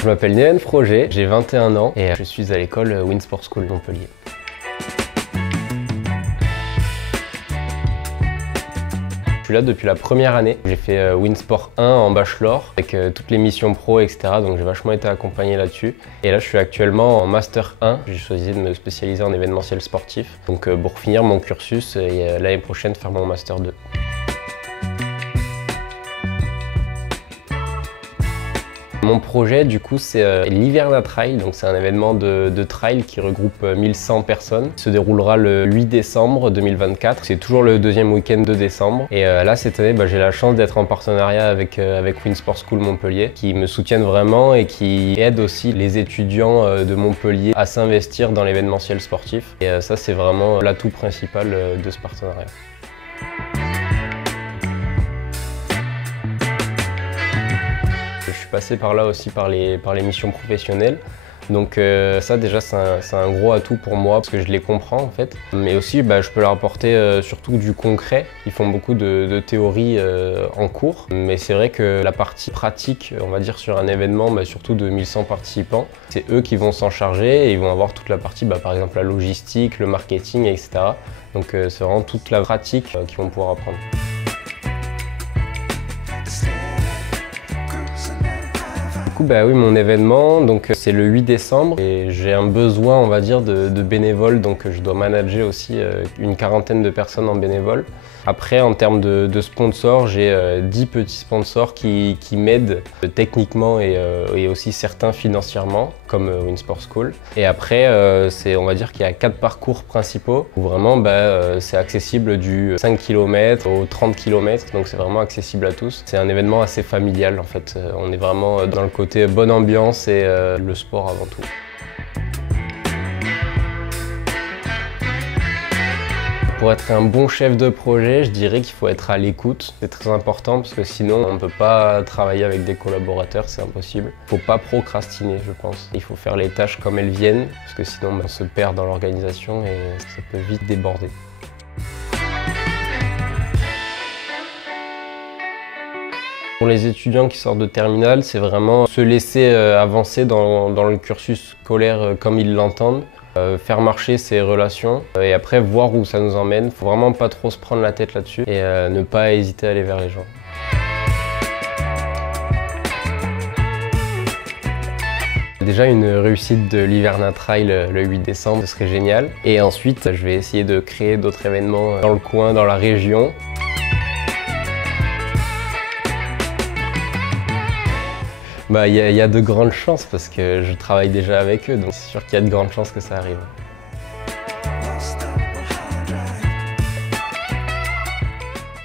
Je m'appelle Néven Froger, j'ai 21 ans et je suis à l'école Winsport School Montpellier. Je suis là depuis la première année. J'ai fait Winsport 1 en bachelor avec toutes les missions pro, etc. Donc j'ai vachement été accompagné là-dessus. Et là, je suis actuellement en Master 1. J'ai choisi de me spécialiser en événementiel sportif. Donc pour finir mon cursus et l'année prochaine faire mon Master 2. Mon projet, du coup, c'est l'Hiverna Trail. Donc, c'est un événement de trail qui regroupe 1100 personnes. Il se déroulera le 8 décembre 2024. C'est toujours le deuxième week-end de décembre. Et là, cette année, j'ai la chance d'être en partenariat avec Winsport School Montpellier, qui me soutiennent vraiment et qui aident aussi les étudiants de Montpellier à s'investir dans l'événementiel sportif. Et ça, c'est vraiment l'atout principal de ce partenariat. Je suis passé par là aussi par les missions professionnelles. Donc ça déjà c'est un gros atout pour moi parce que je les comprends en fait. Mais aussi je peux leur apporter surtout du concret. Ils font beaucoup de théorie en cours. Mais c'est vrai que la partie pratique, on va dire sur un événement, surtout de 1100 participants, c'est eux qui vont s'en charger et ils vont avoir toute la partie, par exemple la logistique, le marketing, etc. Donc c'est vraiment toute la pratique qu'ils vont pouvoir apprendre. Oui, mon événement, c'est le 8 décembre et j'ai un besoin, on va dire, de bénévoles, donc je dois manager aussi une quarantaine de personnes en bénévoles. Après, en termes de sponsors, j'ai 10 petits sponsors qui m'aident techniquement et aussi certains financièrement, comme Winsport School. Et après, on va dire qu'il y a 4 parcours principaux où vraiment c'est accessible du 5 km au 30 km, donc c'est vraiment accessible à tous. C'est un événement assez familial en fait, on est vraiment dans le côté bonne ambiance et le sport avant tout. Pour être un bon chef de projet, je dirais qu'il faut être à l'écoute. C'est très important parce que sinon on ne peut pas travailler avec des collaborateurs, c'est impossible. Il ne faut pas procrastiner, je pense. Il faut faire les tâches comme elles viennent parce que sinon on se perd dans l'organisation et ça peut vite déborder. Pour les étudiants qui sortent de terminale, c'est vraiment se laisser avancer dans le cursus scolaire comme ils l'entendent. Faire marcher ses relations et après voir où ça nous emmène. Faut vraiment pas trop se prendre la tête là-dessus et ne pas hésiter à aller vers les gens. Déjà une réussite de l'Hiverna Trail le 8 décembre, ce serait génial. Et ensuite, je vais essayer de créer d'autres événements dans le coin, dans la région. Il y a de grandes chances parce que je travaille déjà avec eux, donc c'est sûr qu'il y a de grandes chances que ça arrive.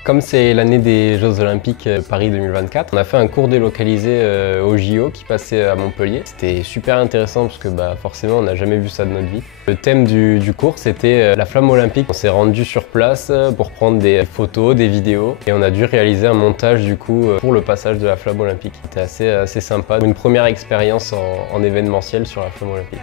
Comme c'est l'année des Jeux Olympiques Paris 2024, on a fait un cours délocalisé au JO qui passait à Montpellier. C'était super intéressant parce que forcément on n'a jamais vu ça de notre vie. Le thème du cours c'était la flamme olympique. On s'est rendu sur place pour prendre des photos, des vidéos et on a dû réaliser un montage du coup pour le passage de la flamme olympique. C'était assez sympa. Une première expérience en événementiel sur la flamme olympique.